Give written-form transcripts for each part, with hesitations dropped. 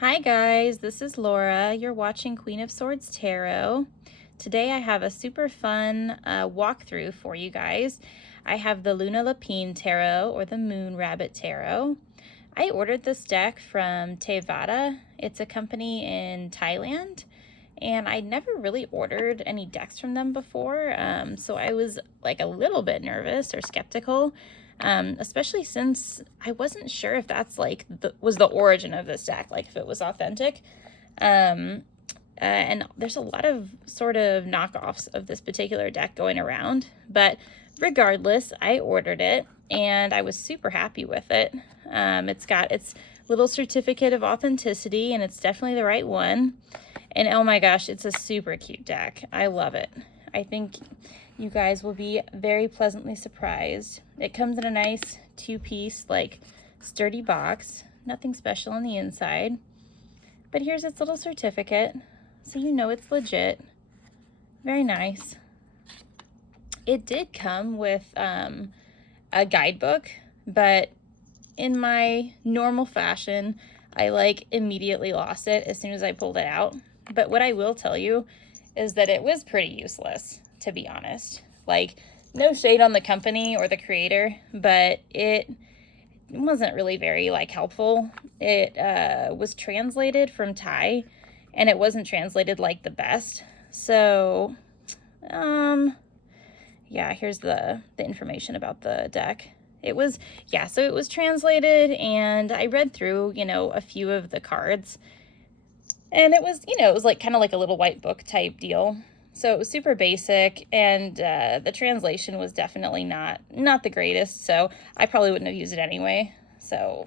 Hi guys, this is Laura. You're watching Queen of Swords Tarot. Today I have a super fun walkthrough for you guys. I have the Lunalapin Tarot or the Moon Rabbit Tarot. I ordered this deck from Tevada. It's a company in Thailand, and I never really ordered any decks from them before, so I was like a little bit nervous or skeptical. Especially since I wasn't sure if that's like was the origin of this deck, like if it was authentic. And there's a lot of sort of knockoffs of this particular deck going around, but regardless, I ordered it and I was super happy with it. It's got its little certificate of authenticity and it's definitely the right one. And oh my gosh, it's a super cute deck. I love it. I think you guys will be very pleasantly surprised. It comes in a nice two-piece, like, sturdy box. Nothing special on the inside. But here's its little certificate, so you know it's legit. Very nice. It did come with a guidebook, but in my normal fashion, I like immediately lost it as soon as I pulled it out. But what I will tell you is that it was pretty useless, to be honest. Like, no shade on the company or the creator, but it wasn't really very like helpful. It was translated from Thai, and it wasn't translated like the best. So, yeah, here's the information about the deck. It was, yeah, so it was translated, and I read through, a few of the cards. And it was, it was like kind of like a little white book type deal. So it was super basic, and the translation was definitely not the greatest. So I probably wouldn't have used it anyway. So,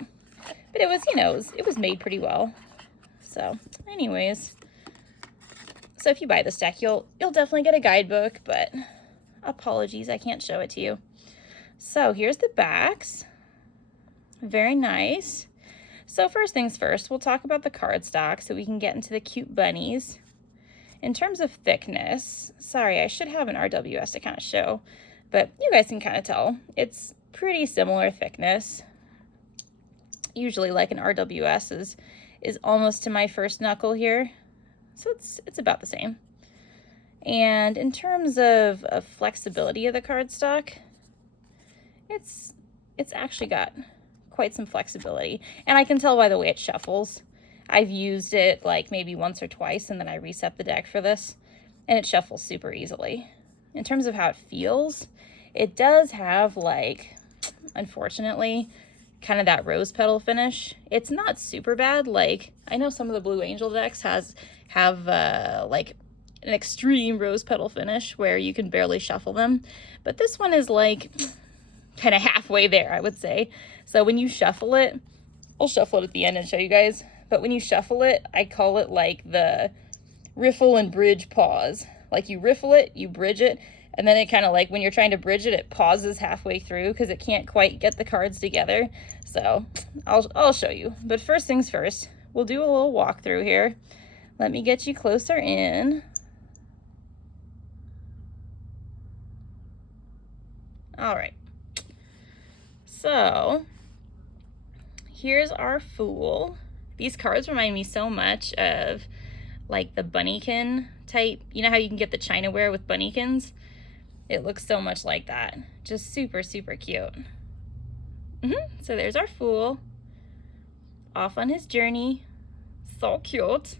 but it was, it was made pretty well. So, anyways, so if you buy this deck, you'll definitely get a guidebook. But apologies, I can't show it to you. So here's the backs. Very nice. So first things first, we'll talk about the cardstock so we can get into the cute bunnies. In terms of thickness, sorry, I should have an RWS to kind of show, but you guys can kind of tell. It's pretty similar thickness. Usually like an RWS is almost to my first knuckle here. So it's about the same. And in terms of flexibility of the cardstock, it's actually got quite some flexibility, and I can tell by the way it shuffles. I've used it like maybe once or twice, and then I reset the deck for this, and it shuffles super easily. In terms of how it feels, it does have, like, unfortunately, kind of that rose petal finish. It's not super bad. Like, I know some of the Blue Angel decks have like an extreme rose petal finish where you can barely shuffle them, but this one is like kind of halfway there, I would say. So when you shuffle it, I'll shuffle it at the end and show you guys, but when you shuffle it, I call it like the riffle and bridge pause. Like, you riffle it, you bridge it, and then it kind of, like, when you're trying to bridge it, it pauses halfway through because it can't quite get the cards together. So I'll show you. But first things first, we'll do a little walkthrough here. Let me get you closer in. All right. So here's our Fool. These cards remind me so much of like the bunnykin type. You know how you can get the Chinaware with bunnykins? It looks so much like that. Just super, super cute. So there's our Fool. Off on his journey. So cute.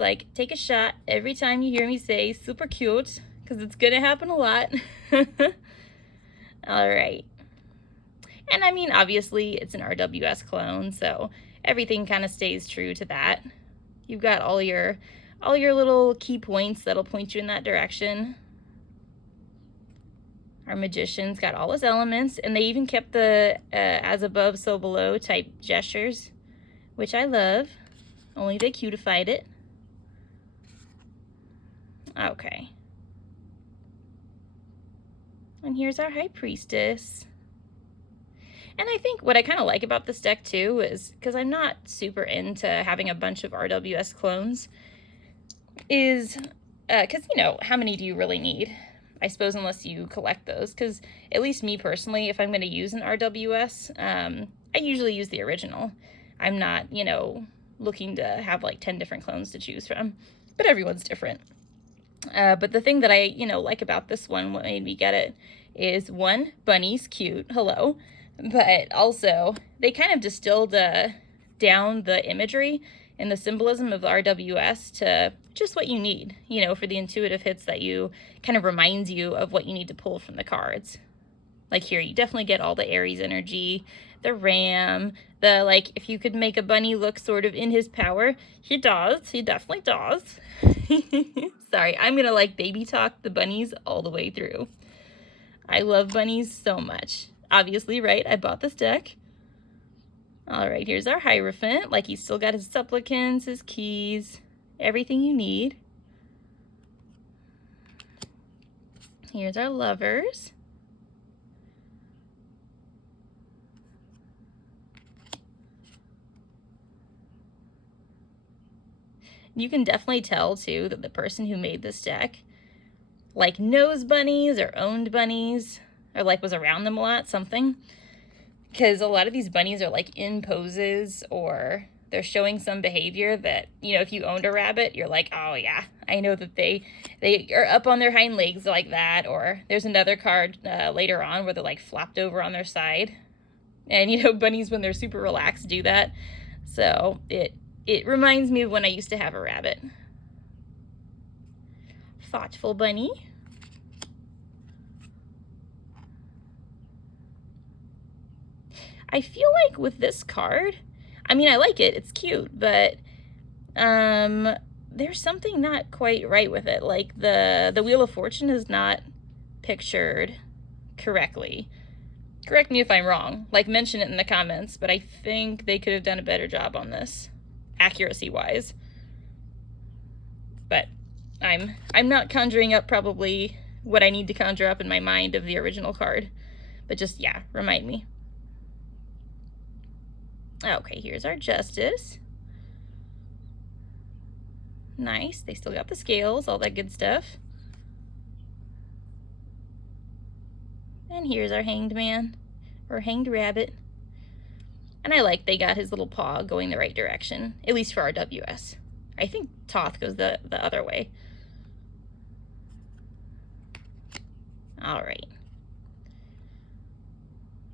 Like, take a shot every time you hear me say super cute, because it's gonna happen a lot. All right. And I mean, obviously, it's an RWS clone, so everything kind of stays true to that. You've got all your little key points that'll point you in that direction. Our magician's got all his elements, and they even kept the as above, so below type gestures, which I love. Only they cutified it. Okay. And here's our High Priestess. And I think what I kind of like about this deck too is, because I'm not super into having a bunch of RWS clones, is because, how many do you really need? I suppose unless you collect those, because at least me personally, if I'm going to use an RWS, I usually use the original. I'm not, you know, looking to have like 10 different clones to choose from, but everyone's different. But the thing that I, you know, like about this one, what made me get it, is one, Bunny's cute, hello, but also they kind of distilled down the imagery and the symbolism of RWS to just what you need, you know, for the intuitive hits that you kind of reminds you of what you need to pull from the cards. Like here, you definitely get all the Aries energy, the ram, the like, if you could make a bunny look sort of in his power, he does, he definitely does. Sorry, I'm gonna like baby talk the bunnies all the way through. I love bunnies so much. Obviously, right, I bought this deck. All right, here's our Hierophant. Like he's still got his supplicants, his keys, everything you need. Here's our Lovers. You can definitely tell too that the person who made this deck like knows bunnies or owned bunnies or like was around them a lot, something. Because a lot of these bunnies are like in poses or they're showing some behavior that, you know, if you owned a rabbit, you're like, oh yeah, I know that they are up on their hind legs like that. Or there's another card later on where they're like flopped over on their side. And, you know, bunnies when they're super relaxed do that. So it reminds me of when I used to have a rabbit. Thoughtful bunny. I feel like with this card, I mean, I like it, it's cute, but there's something not quite right with it. Like the Wheel of Fortune is not pictured correctly. Correct me if I'm wrong, like mention it in the comments, but I think they could have done a better job on this, accuracy-wise. But I'm not conjuring up probably what I need to conjure up in my mind of the original card, but just, yeah, remind me. Okay, here's our Justice. Nice, they still got the scales, all that good stuff. And here's our Hanged Man, or Hanged Rabbit. And I like they got his little paw going the right direction, at least for RWS. I think Toth goes the other way. All right.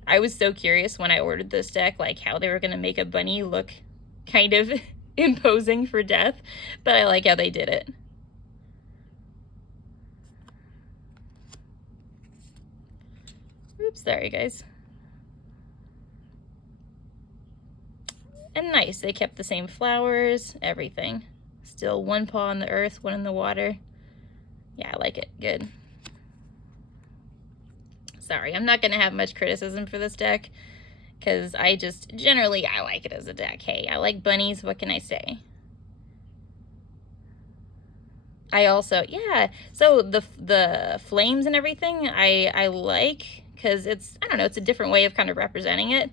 I was so curious when I ordered this deck, like how they were going to make a bunny look kind of imposing for death, but I like how they did it. Oops, sorry guys. And nice, they kept the same flowers, everything. Still one paw on the earth, one in the water. Yeah, I like it, good. Sorry, I'm not going to have much criticism for this deck, because I just, generally, I like it as a deck. Hey, I like bunnies, what can I say? I also, yeah, so the flames and everything, I like, because it's, I don't know, it's a different way of kind of representing it,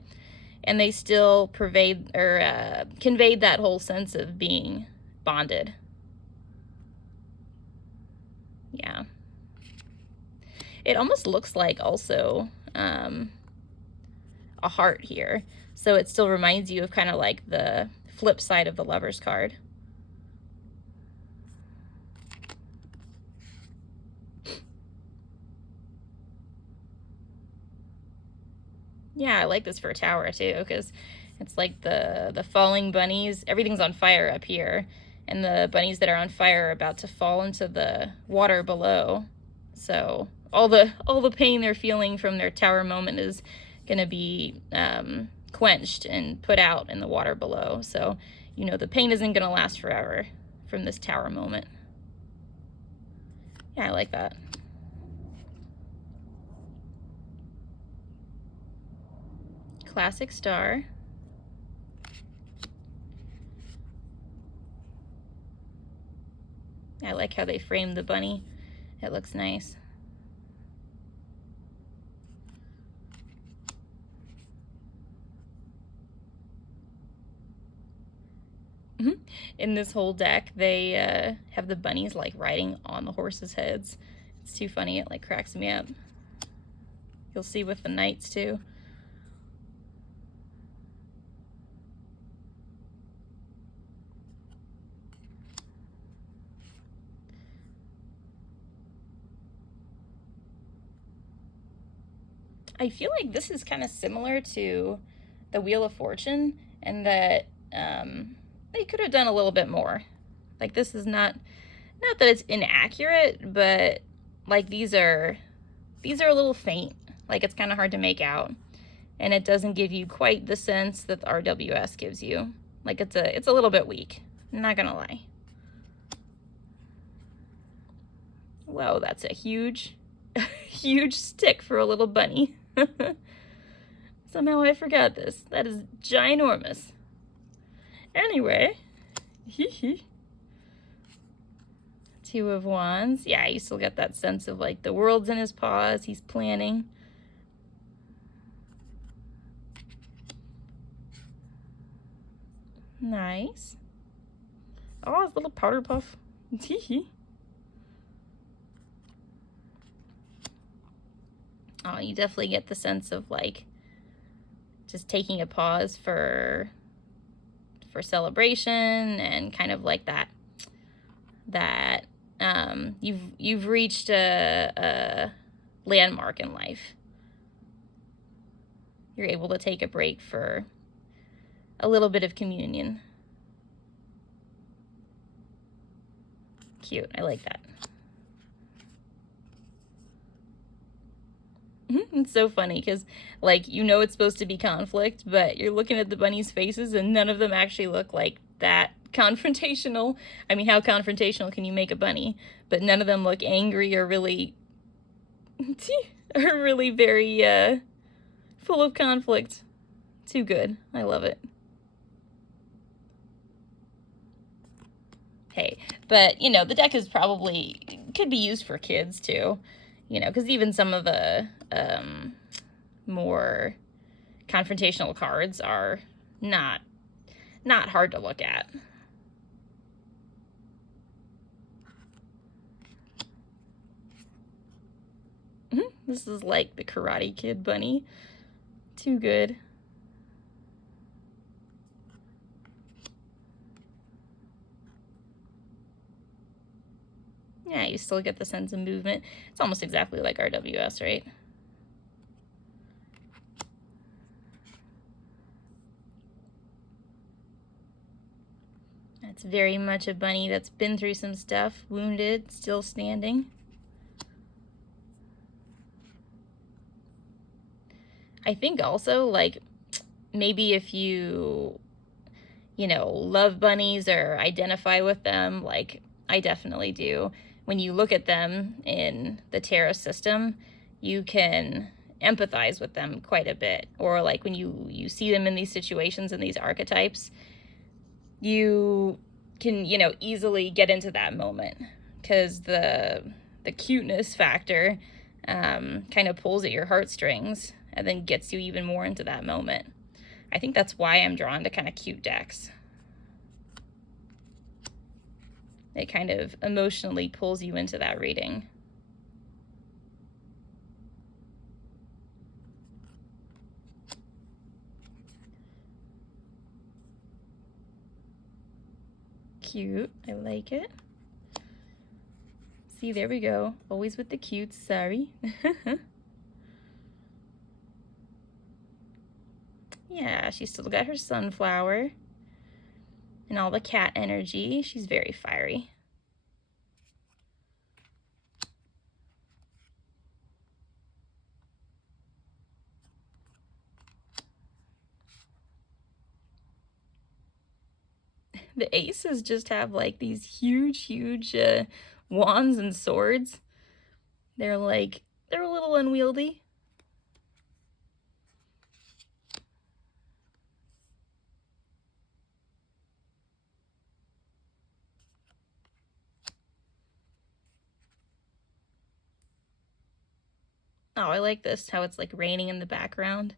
and they still conveyed that whole sense of being bonded. Yeah. It almost looks like also a heart here. So it still reminds you of kind of like the flip side of the Lovers card. Yeah, I like this for a tower too, because it's like the falling bunnies. Everything's on fire up here, and the bunnies that are on fire are about to fall into the water below. So all the pain they're feeling from their tower moment is going to be quenched and put out in the water below. So, you know, the pain isn't going to last forever from this tower moment. Yeah, I like that. Classic star. I like how they framed the bunny. It looks nice. In this whole deck, they have the bunnies like riding on the horses' heads. It's too funny, it like cracks me up. You'll see with the knights too. I feel like this is kind of similar to the Wheel of Fortune, and that they could have done a little bit more. Like, this is not that it's inaccurate, but like these are a little faint. Like, it's kind of hard to make out, and it doesn't give you quite the sense that the RWS gives you. Like, it's a little bit weak. I'm not gonna lie. Whoa, that's a huge huge stick for a little bunny. Somehow I forgot this. That is ginormous. Anyway, Two of Wands. Yeah, you still get that sense of like the world's in his paws. He's planning. Nice. Oh, his little powder puff. Oh, you definitely get the sense of like just taking a pause for celebration, and kind of like that you've reached a landmark in life. You're able to take a break for a little bit of communion. Cute. I like that. It's so funny because, like, you know it's supposed to be conflict, but you're looking at the bunnies' faces and none of them actually look like that confrontational. I mean, how confrontational can you make a bunny? But none of them look angry or really are really very full of conflict. Too good. I love it. Hey, but you know, the deck is probably could be used for kids too, you know, because even some of the more confrontational cards are not hard to look at. This is like the Karate Kid bunny. Too good. Yeah, you still get the sense of movement. It's almost exactly like RWS, right? That's very much a bunny that's been through some stuff, wounded, still standing. I think also, like, maybe if you know, love bunnies or identify with them, like I definitely do, when you look at them in the tarot system, you can empathize with them quite a bit. Or like when you see them in these situations and these archetypes, you can, you know, easily get into that moment, because the cuteness factor kind of pulls at your heartstrings and then gets you even more into that moment. I think that's why I'm drawn to kind of cute decks. It kind of emotionally pulls you into that reading. Cute. I like it. See, there we go. Always with the cutes. Sorry. Yeah, she's still got her sunflower and all the cat energy. She's very fiery. The aces just have like these huge wands and swords. They're a little unwieldy. Oh, I like this, how it's like raining in the background.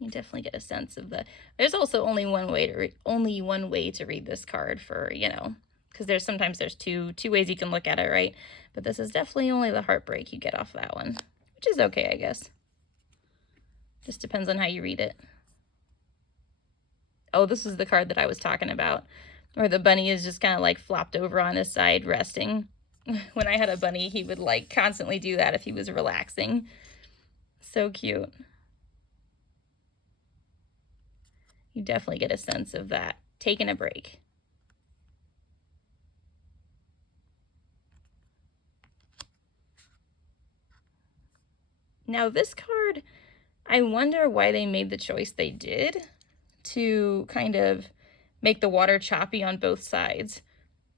You definitely get a sense of the, there's also only one way to read this card, for, you know, because sometimes there's two ways you can look at it, right? But this is definitely only the heartbreak you get off that one, which is okay, I guess. Just depends on how you read it. Oh, this is the card that I was talking about, where the bunny is just kind of like flopped over on his side, resting. When I had a bunny, he would like constantly do that if he was relaxing. So cute. You definitely get a sense of that, taking a break. Now this card, I wonder why they made the choice they did to kind of make the water choppy on both sides.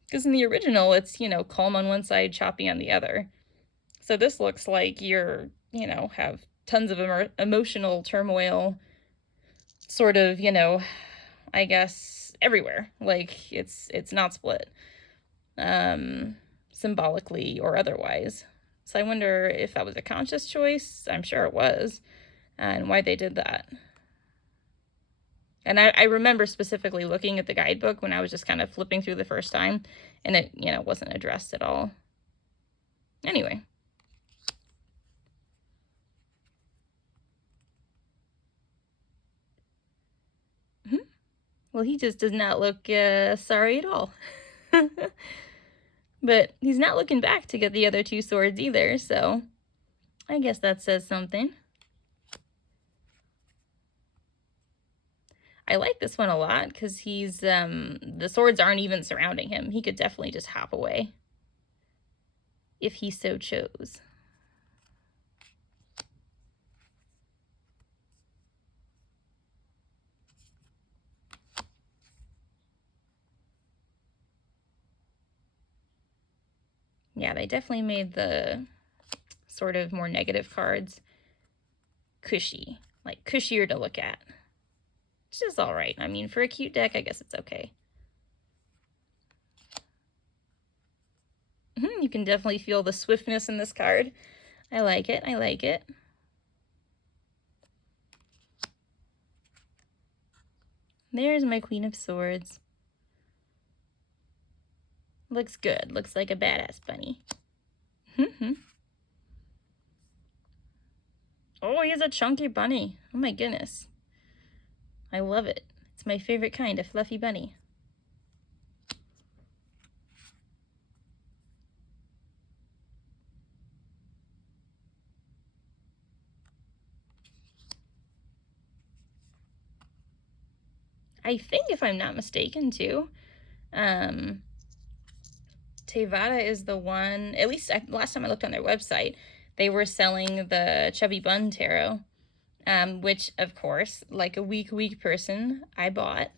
Because in the original, it's, you know, calm on one side, choppy on the other. So this looks like you're, you know, have tons of emotional turmoil, sort of, you know, I guess everywhere. Like it's not split, symbolically or otherwise. So I wonder if that was a conscious choice. I'm sure it was, and why they did that. And I remember specifically looking at the guidebook when I was just kind of flipping through the first time, and it, you know, wasn't addressed at all. Anyway. Well, he just does not look sorry at all. But he's not looking back to get the other two swords either, so I guess that says something. I like this one a lot because he's, the swords aren't even surrounding him. He could definitely just hop away if he so chose. Yeah, they definitely made the sort of more negative cards cushy, like cushier to look at. Which is all right. I mean, for a cute deck, I guess it's okay. You can definitely feel the swiftness in this card. I like it. I like it. There's my Queen of Swords. Looks good. Looks like a badass bunny. Oh, he's a chunky bunny. Oh my goodness. I love it. It's my favorite kind of fluffy bunny. I think, if I'm not mistaken, too, Tevada is the one, at least last time I looked on their website, they were selling the Chubby Bun Tarot, which, of course, like a weak person, I bought.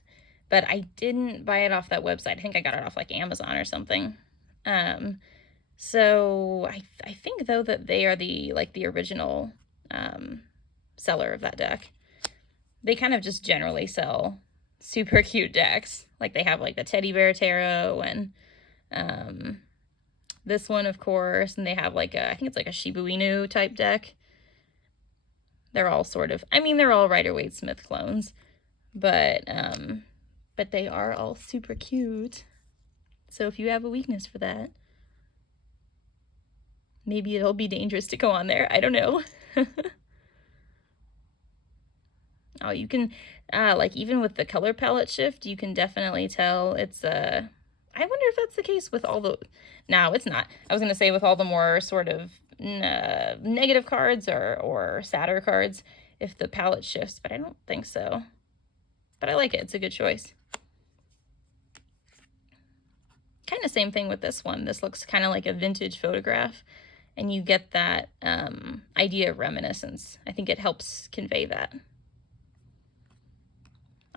But I didn't buy it off that website. I think I got it off like Amazon or something. So I think, though, that they are the original seller of that deck. They kind of just generally sell super cute decks. Like they have like the Teddy Bear Tarot and this one, of course, and they have like I think it's like a Shiba Inu type deck. They're all sort of, I mean, they're all Rider-Waite-Smith clones, but they are all super cute. So if you have a weakness for that, maybe it'll be dangerous to go on there. I don't know. Oh, you can, like, even with the color palette shift, you can definitely tell it's, I wonder if that's the case with all the, no, it's not. I was going to say with all the more sort of negative cards or sadder cards, if the palette shifts, but I don't think so. But I like it. It's a good choice. Kind of same thing with this one. This looks kind of like a vintage photograph, and you get that idea of reminiscence. I think it helps convey that.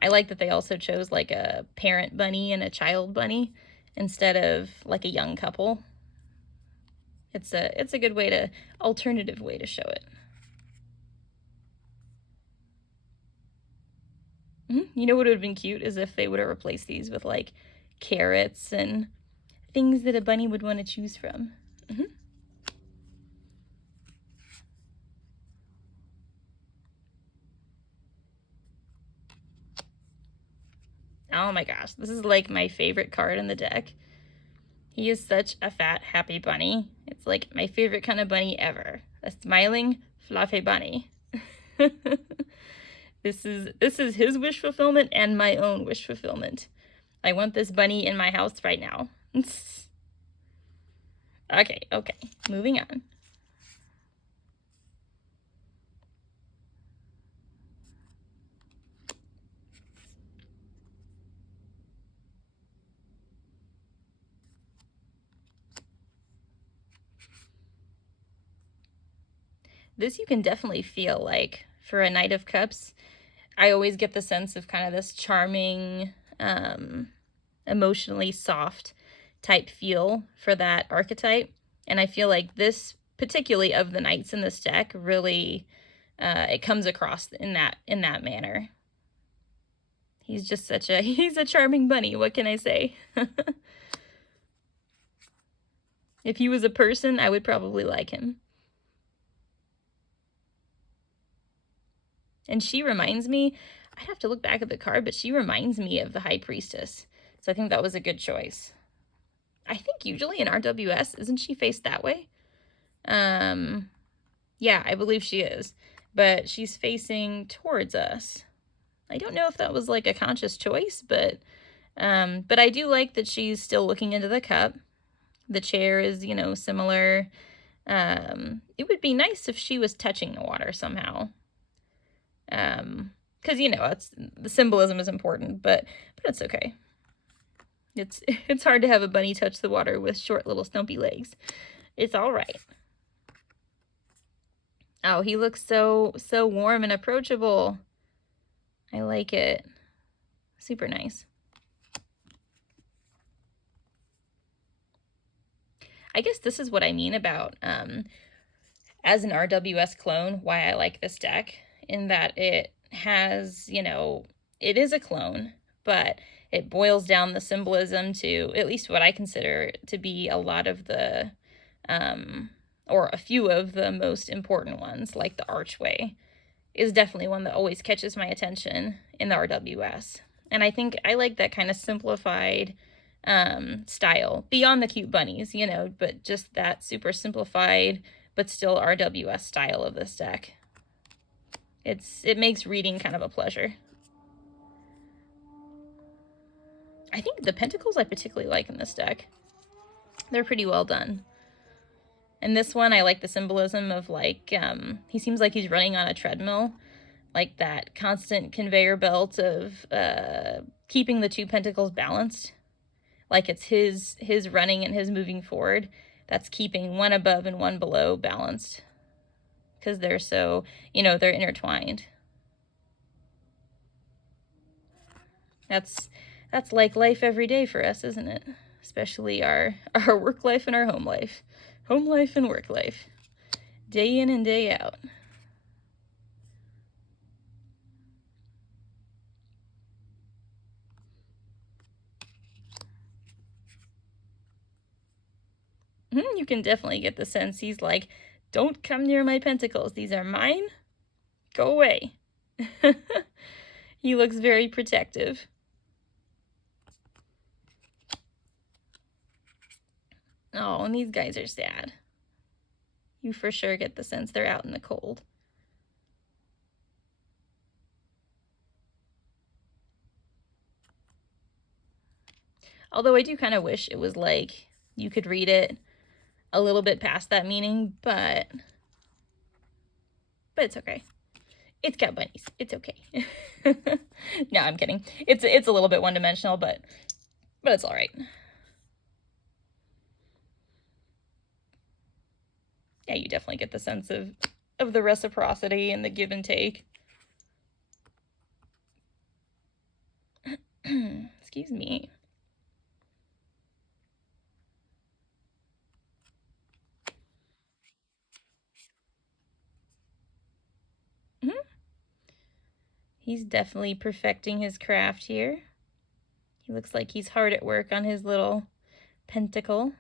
I like that they also chose like a parent bunny and a child bunny instead of like a young couple. It's a good way to, alternative way to show it. You know what would have been cute is if they would have replaced these with like carrots and things that a bunny would want to choose from. Oh my gosh, this is like my favorite card in the deck. He is such a fat, happy bunny. It's like my favorite kind of bunny ever. A smiling, fluffy bunny. This is his wish fulfillment and my own wish fulfillment. I want this bunny in my house right now. Okay, moving on. This you can definitely feel like for a Knight of Cups. I always get the sense of kind of this charming, emotionally soft type feel for that archetype. And I feel like this, particularly of the knights in this deck, really it comes across in that manner. He's just he's a charming bunny. What can I say? If he was a person, I would probably like him. And she reminds me, I'd have to look back at the card, but she reminds me of the High Priestess. So I think that was a good choice. I think usually in RWS, isn't she faced that way? Yeah, I believe she is. But she's facing towards us. I don't know if that was like a conscious choice, but I do like that she's still looking into the cup. The chair is, you know, similar. It would be nice if she was touching the water somehow. Because, you know, the symbolism is important, but it's okay. It's hard to have a bunny touch the water with short little stumpy legs. It's all right. Oh, he looks so warm and approachable. I like it. Super nice. I guess this is what I mean about, as an RWS clone, why I like this deck, in that it has, you know, it is a clone, but it boils down the symbolism to at least what I consider to be a lot of the, or a few of the most important ones, like the archway is definitely one that always catches my attention in the RWS. And I think I like that kind of simplified style beyond the cute bunnies, you know, but just that super simplified but still RWS style of this deck. It makes reading kind of a pleasure. I think the pentacles I particularly like in this deck. They're pretty well done. And this one, I like the symbolism of, like, he seems like he's running on a treadmill, like that constant conveyor belt of keeping the two pentacles balanced. Like it's his running and his moving forward that's keeping one above and one below balanced. Because they're so, you know, they're intertwined. That's like life every day for us, isn't it? Especially our work life and our home life. Home life and work life. Day in and day out. You can definitely get the sense he's like, don't come near my pentacles. These are mine. Go away. He looks very protective. Oh, and these guys are sad. You for sure get the sense they're out in the cold. Although I do kind of wish it was like you could read it a little bit past that meaning, but it's okay. It's got bunnies. It's okay. No, I'm kidding. It's a little bit one-dimensional, but it's all right. Yeah, you definitely get the sense of the reciprocity and the give and take. Excuse me. He's definitely perfecting his craft here. He looks like he's hard at work on his little pentacle.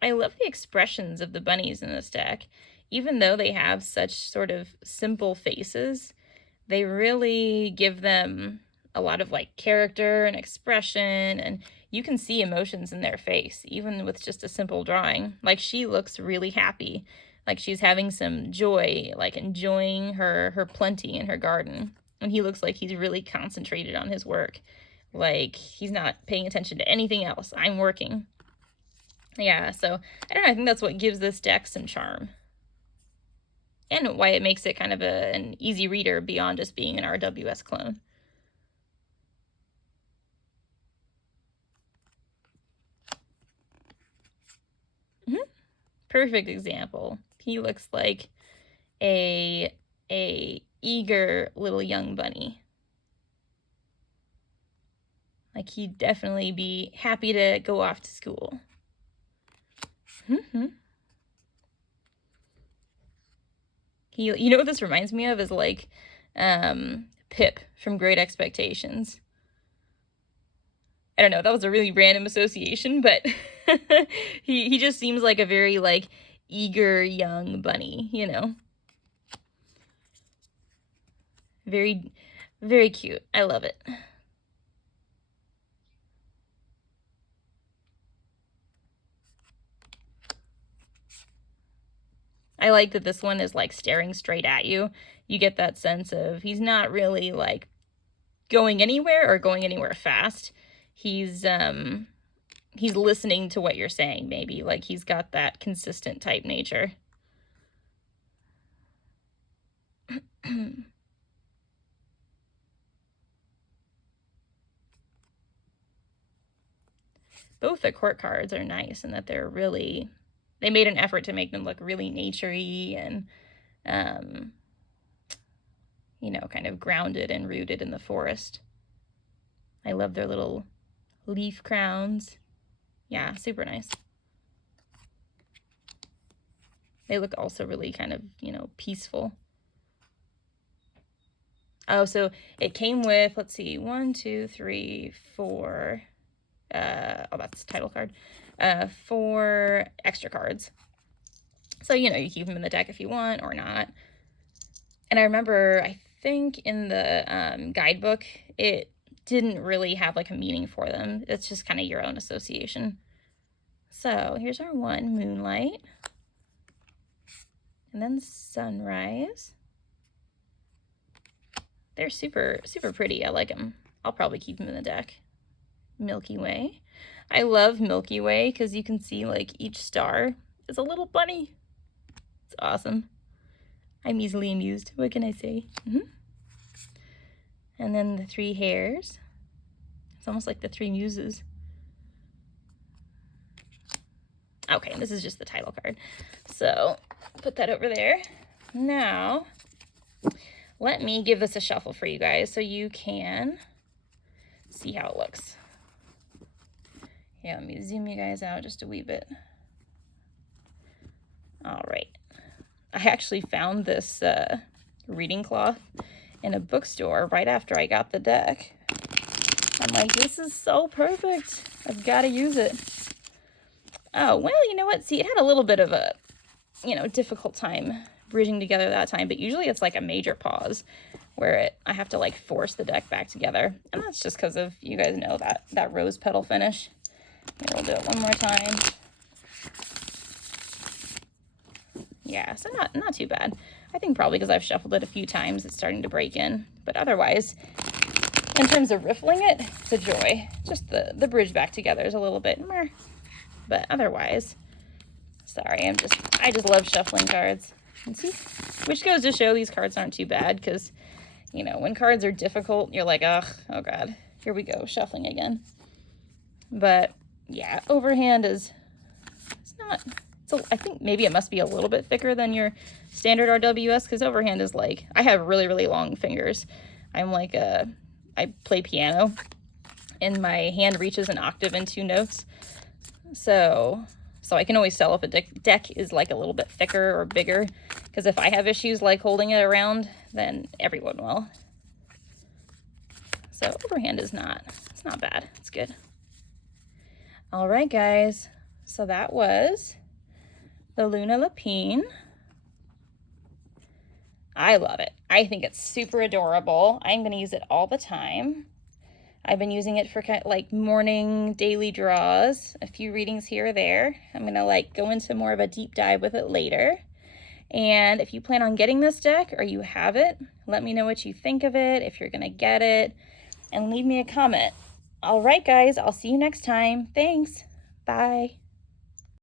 I love the expressions of the bunnies in this deck. Even though they have such sort of simple faces, they really give them a lot of like character and expression, and you can see emotions in their face, even with just a simple drawing. Like she looks really happy, like she's having some joy, like enjoying her plenty in her garden. And he looks like he's really concentrated on his work. Like, he's not paying attention to anything else. I'm working. Yeah, so, I don't know. I think that's what gives this deck some charm. And why it makes it kind of an easy reader beyond just being an RWS clone. Perfect example. He looks like a eager little young bunny. Like, he'd definitely be happy to go off to school. You know what this reminds me of is like Pip from Great Expectations. I don't know, that was a really random association, but he just seems like a very like eager young bunny, you know. Very, very cute. I love it. I like that this one is like staring straight at you. You get that sense of he's not really like going anywhere or going anywhere fast. He's listening to what you're saying, maybe. Like, he's got that consistent type nature. Both the court cards are nice in that they're really, they made an effort to make them look really naturey and, you know, kind of grounded and rooted in the forest. I love their little leaf crowns. Yeah, super nice. They look also really kind of, you know, peaceful. Oh, so it came with, let's see, 1, 2, 3, 4. Oh, that's the title card. 4 extra cards. So, you know, you keep them in the deck if you want or not. And I remember, I think in the guidebook, it didn't really have like a meaning for them. It's just kind of your own association. So here's our one, Moonlight. And then Sunrise. They're super, super pretty. I like them. I'll probably keep them in the deck. Milky Way. I love Milky Way because you can see like each star is a little bunny. It's awesome. I'm easily amused. What can I say? And then the 3 hairs. It's almost like the 3 muses. Okay, this is just the title card. So put that over there. Now, let me give this a shuffle for you guys so you can see how it looks. Yeah, let me zoom you guys out just a wee bit. All right. I actually found this reading cloth in a bookstore right after I got the deck. I'm like, this is so perfect. I've got to use it. Oh, well, you know what? See, it had a little bit of a, you know, difficult time bridging together that time, but usually it's like a major pause where I have to like force the deck back together. And that's just because of, you guys know, that rose petal finish. Here, we'll do it one more time. Yeah, so not too bad. I think probably because I've shuffled it a few times, it's starting to break in. But otherwise, in terms of riffling it, it's a joy. Just the bridge back together is a little bit meh. But otherwise, sorry, I just love shuffling cards. And see, which goes to show these cards aren't too bad because, you know, when cards are difficult, you're like, ugh, oh God, here we go, shuffling again. But yeah, overhand is, it's not, so I think maybe it must be a little bit thicker than your standard RWS because overhand is like, I have really, really long fingers. I'm like I play piano and my hand reaches an octave and 2 notes. So I can always tell if a deck is like a little bit thicker or bigger because if I have issues like holding it around, then everyone will. So overhand is it's not bad. It's good. All right, guys. So that was the Lunalapin. I love it. I think it's super adorable. I'm going to use it all the time. I've been using it for kind of like morning daily draws, a few readings here or there. I'm going to like go into more of a deep dive with it later. And if you plan on getting this deck or you have it, let me know what you think of it, if you're gonna get it, and leave me a comment. All right, guys, I'll see you next time. Thanks. Bye.